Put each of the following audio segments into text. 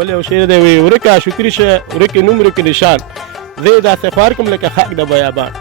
بل یو شی دی وي ورکه شکري شه ورکې نوم ورکې نشان زه یې داسې خوار کړم لکه خاک د بیابان.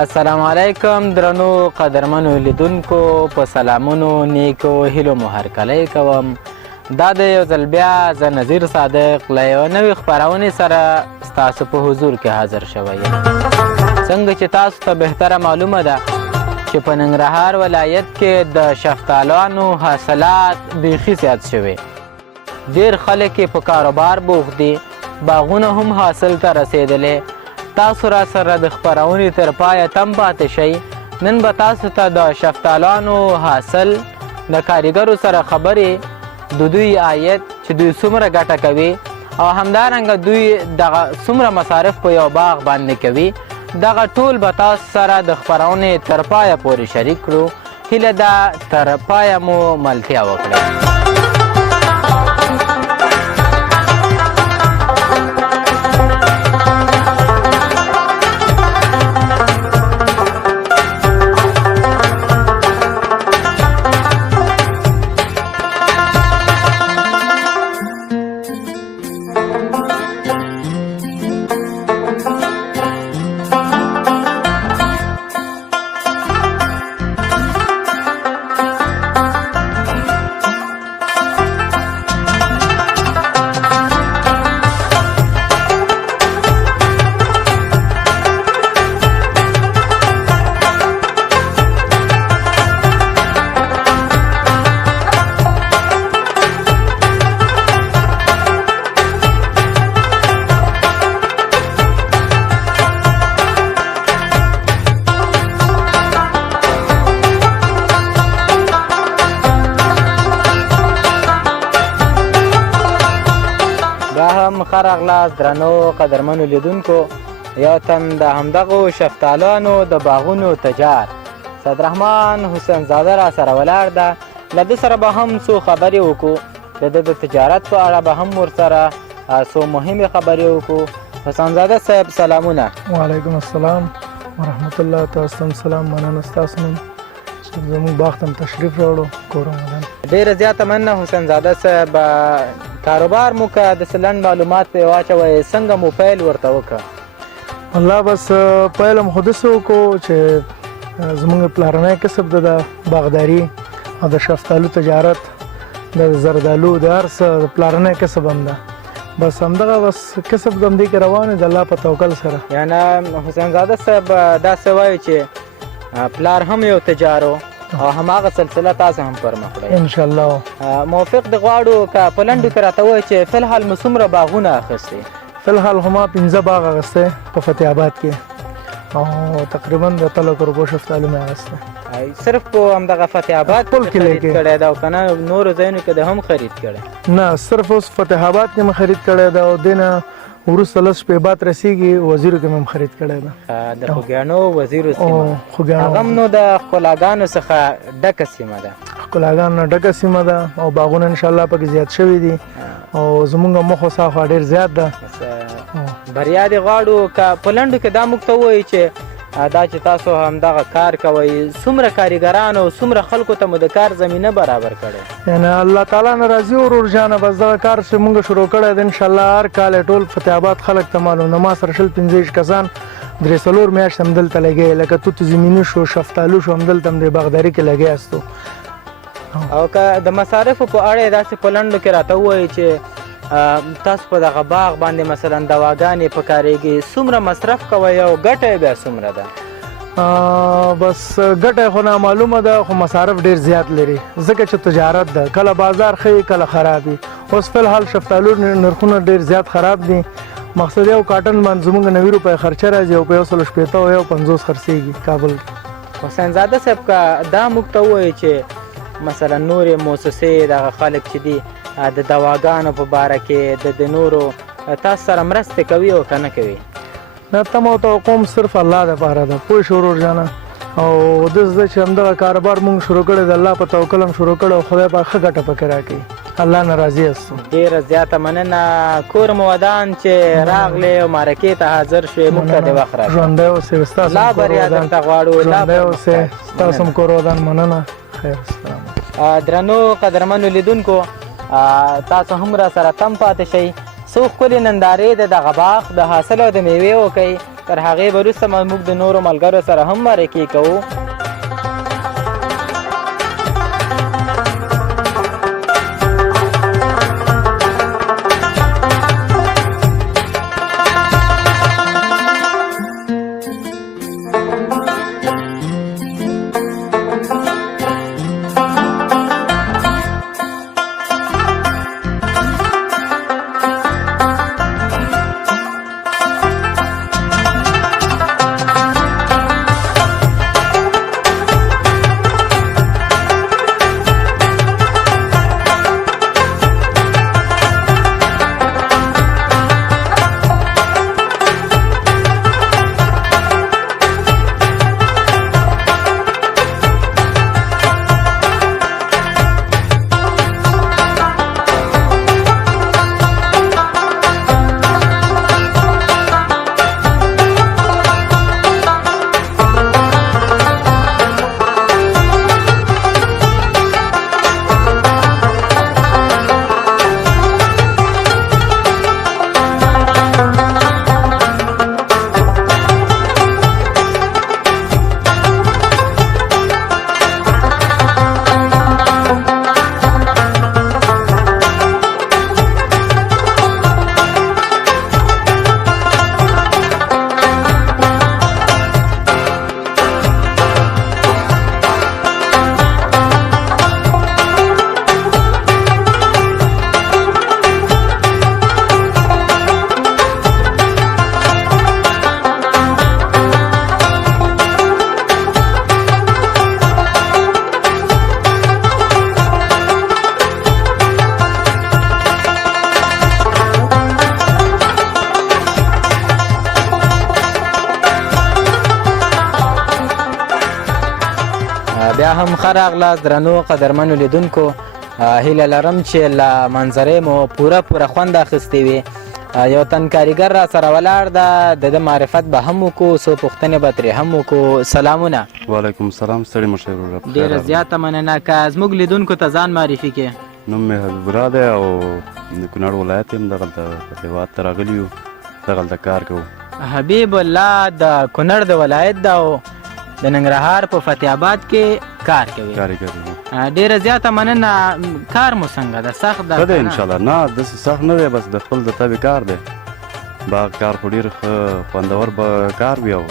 السلام علیکم درنو قدرمنو لیدونکو په سلامونو نیکو هیلو مو هرکلی کوم. دا د یو ځل بیا زه نظیر صادق له یوه نوې خپرونې سره ستاسو په حضور کې حاضر شوی یم. څنګه چې تاسو ته بهتره معلومه ده چې په ننګرهار ولایت کې د شفتالوانو حاصلات بیخي زیات شوي. ډېر خلک یې په کاروبار بوخت دي، باغونه هم حاصل ته رسېدلې. تاسو را سره د خپرونې تر پایه تم پاتې شئ. نن به تاسو ته د شفتالوانو حاصل د کاریګرو سره خبرې، د دوی عاید چې دوی څومره ګټه کوي او همدارنګه دوی دغه څومره مصارف په یو باغ باندې کوي، دغه ټول به تاسو سره د خپرونې تر پایه پورې شریک کړو. هیله ده تر پایه مو ملتیا وکړئ. ښه راغلاست درنو قدرمنو لیدونکو. یو تن د همدغو شفتالوانو د باغونو تجار صدررحمان حسین زاده را سره ولاړ ده. له ده سره به هم څو خبرې وکړو، د ده د تجارت په اړه به هم ورسره څو مهمې خبرې وکړو. حسین زاده صاحب سلامونه. وعلیکم السلام ورحمت الله. تاسو ته سلام، مننه ستاسو نن چې زموږ باغ ته تشریف راوړو. کورمدن ډېره زیاته مننه حسین زاده صاحب. کاروبار مو که د څه لنډ معلومات پرې واچوئ، څنګه مو پیل ورته وکړه؟ والله بس پیل هم خو داسې وکړو چې زموږ پلارنی کسب ده د باغداري او د شفتالو تجارت، د زردالو، د هر څه د پلارنی کسب هم ده. بس همدغه بس کسب د همدې کې روان دی د الله په توکل سره. یعنې حسین زاده صاحب داسې وایي چې پلار هم یو تجار و او هماغه سلسله تاسو هم پرمخ وړئ انشاءالله. موافق د غواړو که په لنډو کې راته ووایئ چې فلحال مو څومره باغونه اخیستي؟ فلحال خو ما 15 باغ اخیستی په فتح آباد کې او تقریبا د 3 روپو شفتالو مې اخیستی. صرف په همدغه فتح آباد کې خرید کړی ده او که نه نورو ځایونو کې د هم خرید کړی؟ نه، صرف اوس فتح آباد کې مې خرید کړی ده او دې نه وروسته لس شپې بعد رسیږي وزیرو کې مې هم خرید کړی ده. د خوږیاڼو وزیرو سیمه خوږیاڼو هغه هم نو د ښکلاګانو څخه ډکه سیمه ده. ښکلاګانو نه ډکه سیمه ده او باغونه انشاءالله پکې زیات شوي دي او زمونږ مخ وساخوا ډېر زیات ده. بریا دې غواړو. که په لنډو کې دا موږ ته ووایي چې دا چې تاسو همدغه کار کوئ، څومره کاریګران او څومره خلکو ته مو د کار زمینه برابر کړې؟ یعنې الله تعالی نه راضي ورور جانه. بس دغه کار چې موږ شروع کړی دی انشاءالله هر کال ټول فتح آباد خلک ته معلوم ده. ما سره 25 کسان 3 میاشتې همدلته لګیا، لکه توت زمیني شو، شفتالو شو، همدلته هم د باغداري کې لګیا استو. او که د مصارفو په اړه یې داسې په لنډو کې راته ووایي چې تاسو په دغه باغ باندې مثلا دواګانې پکارېږي، څومره مصرف کوئ او ګټه یې بیا څومره ده؟ بس ګټه خو نامعلومه ده خو مصارف ډېر زیات لري ځکه چې تجارت ده، کله بازار ښه کله خراب وي. اوس فلحال شفتالو نرخونه ډېر زیات خراب دي. مقصد یو کاټن باندې زموږ 90 روپۍ خرچه راځي او په 180 او 150 خرڅېږي کابل. حسین زاده صاحب که دا موږ ته ووایي چې مثلا نورې مؤسسې دغه خلک چې دي د دواګانو په باره کې د نورو تاسو سره مرستې کوي او که نه کوي؟ نه تمه او توقع صرف الله دپاره ده پوه شو ورور جانه او داسې ده چې همدغه کاروبار مونږ شروع کړی د الله په توکل هم شروع کړی او خدای پاک ښه ګټه پکې راکوي الله نه راضي هستو. ډېره زیاته مننه کور مو ودان چې راغلې او مرکې ته حاضر شوې موږ ته د وخت راکړه. ژوندی اوسې ستاسو لا بریا درته غواړو. ژوندی اوسې ستاسو هم کور ودان مننه. خیر السلام. درنو قدرمنو لیدونکو تاسو هم را سره تم پاتې شئ. څو ښکلې نندارې د دغه باغ د حاصل او د میوې وکئ. تر هغې وروسته موږ د نورو ملګرو سره هم مرکې کوو. بیا هم ښه راغلاست درنو قدرمنو لیدونکو. هیله لرم چې له منظرې مو پوره خوند اخیستی وي. یو تن کاریګر را سره ولاړ ده د ده معرفت به هم وکړو څو پوښتنې به ترې هم وکړو. سلامونه. وعلیکم السلام. ستړي مه شئ وروره. ډېره زیاته مننه. که زموږ لیدونکو ته ځان معرفي کړې. نوم مې حبیب الله دی او د کونړ ولایت یم. دغلته هېواد ته راغلي یو دغلته کار کوو. حبیب الله د کونړ د ولایت ده او د ننګرهار په فتح آباد کې کار کوي. ډېره زیاته مننه. کار مو څنګه ده؟ سخت ده؟ ښه دی انشاءالله. نه داسې سخت نه دی، بس د خپل د طبې کار دی. باغ کار خو ډېر ښه خوندور به کار وي او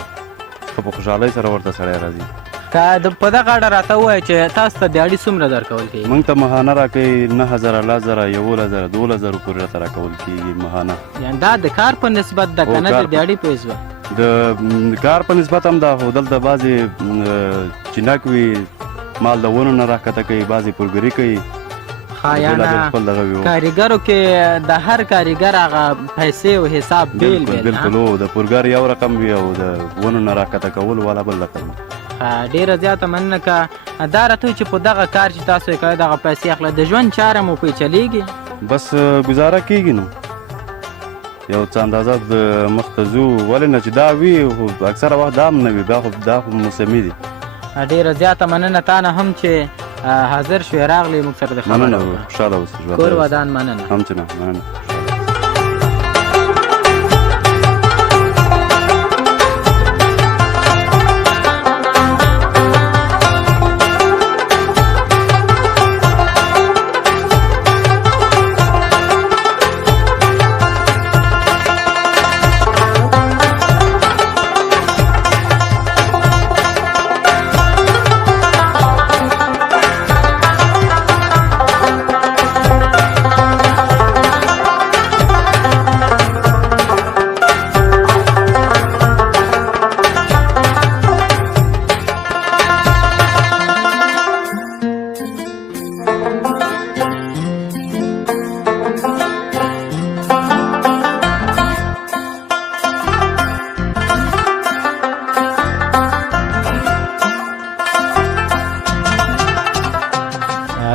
ښه په خوشحالۍ سره ورته سړی راځي. که په دغه اړه راته ووایه چې تاسو ته دیاړي څومره درکول کېږي؟ موږ ته ماهانه راکوي 9000 10,000 11,000 12,000 پورې راته راکول کېږي ماهانه. یعنې دا د کار په نسبت ده که نه د دیاړي په نسبت؟ د کار په نسبت هم دا خو دلته بعضې چینک وي مال د ونو نه راښکته کوي، بعضې پورګري کوي. یعنې کاریګرو کې د هر کاریګر هغه پیسې او حساب بیل بیل. بلکل هو د پورګر یو رقم وي او د ونو نه راښکته کول والا بل رقم. ډېره زیاته مننه. که دا راته وایي چې په دغه کار چې تاسو یې کوئ دغه پیسې اخلئ، د ژوند چاره مو پرې چلېږي؟ بس ګزاره کېږي نو یو څه اندازه د مخ ته ځو. ولې نه چې دا وي خو اکثره وخت دا هم نه وي، دا خو موسمي دي. ډېره زیاته مننه تا نه هم چې حاضر شوې راغلې موږ سره د خبرو. مننه، خوشحاله اوسئ. کور ودان مننه. همچنان مننه.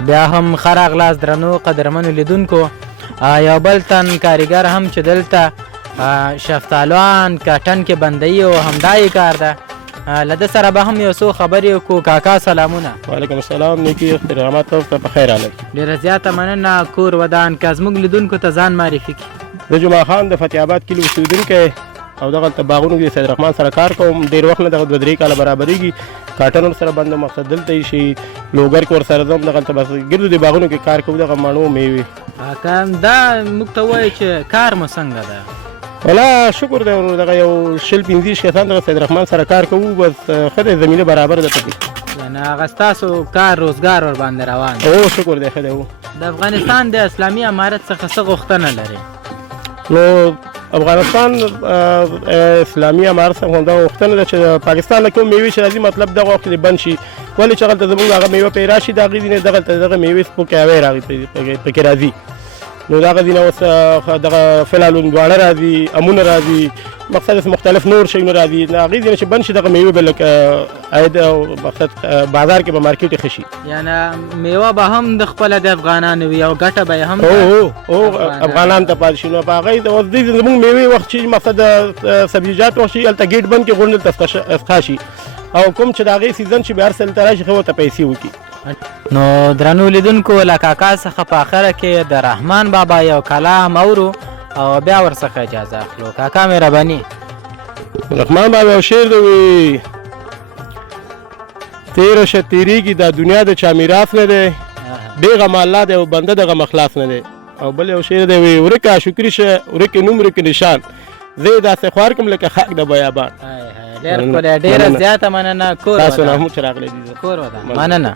بیا هم ښه راغلاست درنو قدرمنو لیدونکو. یو بل تن کاریګر هم چې دلته شفتالوان کاټن کې بندوي او همدا یې کار ده. له ده سره به هم یو څو خبرې وکړو. کاکا سلامونه. وعلیکم السلام. نیکي احترامات تاسو ته په خیر راغلی. ډېره زیاته مننه. کور ودان که زموږ لیدونکو ته ځان معرفي کړي. زه جمعه خان د فتح آباد کلي اوسېدونکی او دغلته باغونو کې د سید رحمان سره کار کوم. ډېر وخت نه دغه 2-3 کاله برابرېږي. کاټن ورسره بندوم. مقصد دلته یې شي لوګر کې ورسره ځم. دغلته بس ګردو د باغونو کې کار کوو. دغه مڼو میوې. کاکا دا موږ ته ووایي چې کار مو څنګه ده؟ والا شکر دی ورور. دغه یو 20-25 کسان دغه سید رحمان سره کار کوو. بس ښه دی زمینه برابر ده پکې. یعنې هغه ستاسو کار روزګار ورباندې روان دی؟ او شکر دی ښه دی. د افغانستان د اسلامي امارت څخه څه غوښتنه لري؟ نو افغانستان اسلامي امارت څخه همدا غوښتنه ده چې پاکستان نه کوم میوې چې راځي مطلب دغه وخت کې بند شي. ولې چې هغلته زموږ هغه میوه پرې راشي د هغې ځینې دغلته دغه میوې سپوکې پکې راځي. نو دغه ځینې اوس دغه فلحال هندواڼه راځي، امونه راځي، مقصد مختلف نور شیونه راځي. د هغې ځینې چې بند شي دغه میوې به لکه عاید او مقصد بازار کې به مارکېټ یې ښه شي. یعنې میوه به هم د خپله د افغانانو وي او ګټه به یې هم افغانانو ته پاتې شي. نو په هغې اوس دې زموږ میوې وخت چې مقصد د سبزیجات وخت شي هلته ګیټ بند کې غونډ دلته اسخا شي او کوم چې د هغې سیزن چې بیا هر څه دلته راشي ښه ورته پیسې وکړي. نو درنو لیدونکو له کاکا څخه په اخره کې د رحمان بابا یو کلام اورو او بیا ورڅخه اجازه اخلو. کاکا مهرباني. رحمان بابا یو شعر دی وایي تیره شه تیریږي دا دنیا د چا میراث نه دی، بې غمه الله دی او بنده د غم اخلاص نه دی. او بل یو شعر دی وایي ورکه شکري شه ورکې نوم ورکې نشان زه یې داسې خوار کړم لکه خاک د بیابان. ډېر ښکلی. ډېره زیاته مننه. کور ودان. تاسو نه هم چې راغلی دي. کور ودان. مننه.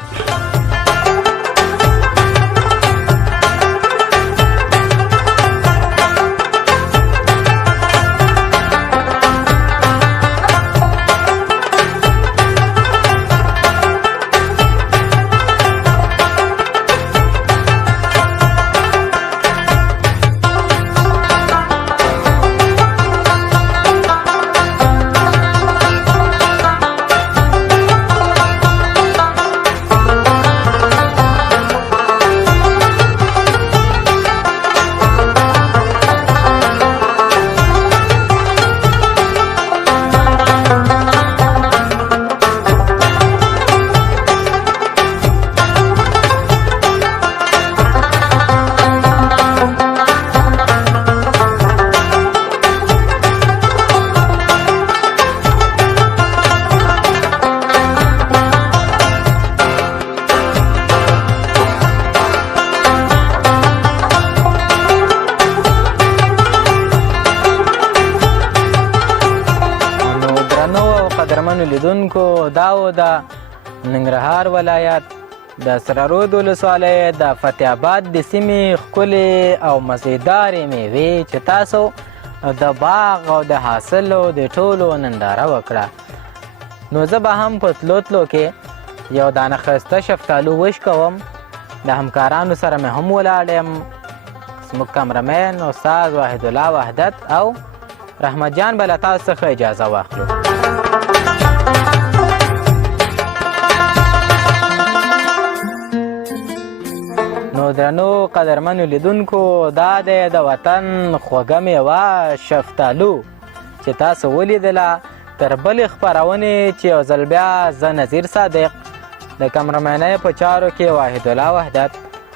لیدونکو دا و د ننګرهار ولایت د سره رود ولسوالۍ د فتح آباد د سیمې ښکلې او مزیدارې میوې چې تاسو د باغ او د حاصل او د ټولو ننداره وکړه. نو زه به هم په تلو تلو کې یو دانه ښایسته شفتالو وشکوم. د همکارانو سره مې هم ولاړ یم. زموږ کامرمین استاد وحیدالله وحدت او رحمت جان به له تاسو څخه اجازه واخلو. نو درنو قدرمنو لیدونکو دا دی د وطن خوږه میوه شفتالو چې تاسو ولیدله. تر بلې خپرونې چې یو ځل بیا زه نظیر صادق د کمرمینۍ په چارو کې وحیدالله وحدت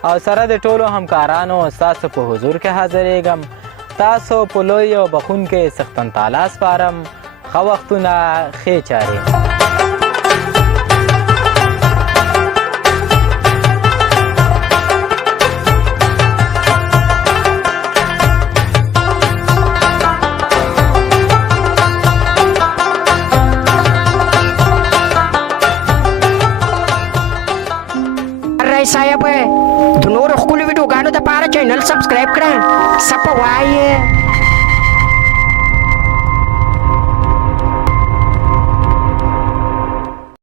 او سره د ټولو همکارانو ستاسو په حضور کې حاضرېږم. تاسو په لوی او بخونکي څښتن تعالی سپارم. ښه وختونه، ښې چارې. صاحب د نور خپل ویډیوګانو د پاره چینل سبسکرایب کړئ. سپه وایي